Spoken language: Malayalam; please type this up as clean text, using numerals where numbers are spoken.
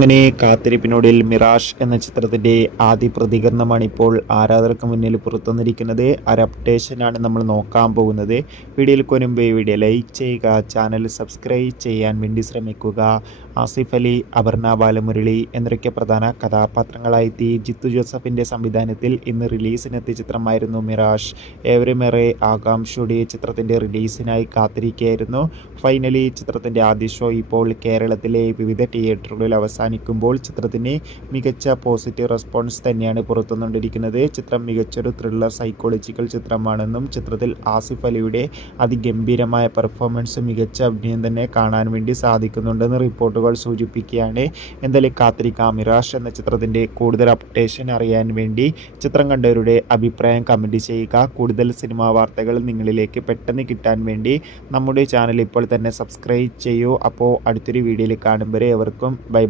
അങ്ങനെ കാത്തിരിപ്പിനൊടുവിൽ മിറാഷ് എന്ന ചിത്രത്തിൻ്റെ ആദ്യ പ്രതികരണമാണ് ഇപ്പോൾ ആരാധകർക്ക് മുന്നിൽ പുറത്തുവന്നിരിക്കുന്നത്. ഒരു അപ്ഡേഷനാണ് നമ്മൾ നോക്കാൻ പോകുന്നത്. വീഡിയോയിൽ മുൻപ് വീഡിയോ ലൈക്ക് ചെയ്യുക, ചാനൽ സബ്സ്ക്രൈബ് ചെയ്യാൻ വേണ്ടി ശ്രമിക്കുക. ആസിഫ് അലി, അപർണ ബാലമുരളി എന്നൊക്കെ പ്രധാന കഥാപാത്രങ്ങളായെത്തി ജിത്തു ജോസഫിൻ്റെ സംവിധാനത്തിൽ ഇന്ന് റിലീസിനെത്തിയ ചിത്രമായിരുന്നു മിറാഷ്. ഏവരുമേറെ ആകാംക്ഷയോടെ ചിത്രത്തിൻ്റെ റിലീസിനായി കാത്തിരിക്കുകയായിരുന്നു. ഫൈനലി ചിത്രത്തിൻ്റെ ആദ്യ ഷോ ഇപ്പോൾ കേരളത്തിലെ വിവിധ തിയേറ്ററുകളിൽ അവസാനിക്കുമ്പോൾ ചിത്രത്തിന് മികച്ച പോസിറ്റീവ് റെസ്പോൺസ് തന്നെയാണ് പുറത്തുവന്നുകൊണ്ടിരിക്കുന്നത്. ചിത്രം മികച്ചൊരു ത്രില്ലർ സൈക്കോളജിക്കൽ ചിത്രമാണെന്നും ചിത്രത്തിൽ ആസിഫ് അലിയുടെ അതിഗംഭീരമായ പെർഫോമൻസ്, മികച്ച അഭിനയം തന്നെ കാണാൻ വേണ്ടി സാധിക്കുന്നുണ്ടെന്ന് റിപ്പോർട്ടുകൾ സൂചിപ്പിക്കുകയാണ്. എന്തായാലും കാത്തിരിക്കാം. മിറാഷ് എന്ന ചിത്രത്തിൻ്റെ കൂടുതൽ അപ്ഡേഷൻ അറിയാൻ വേണ്ടി ചിത്രം കണ്ടവരുടെ അഭിപ്രായം കമൻറ്റ് ചെയ്യുക. കൂടുതൽ സിനിമാ വാർത്തകൾ നിങ്ങളിലേക്ക് പെട്ടെന്ന് കിട്ടാൻ വേണ്ടി നമ്മുടെ ചാനൽ ഇപ്പോൾ തന്നെ സബ്സ്ക്രൈബ് ചെയ്യൂ. അപ്പോൾ അടുത്തൊരു വീഡിയോയിൽ കാണും വരെ എവർക്കും ബൈ ബൈ.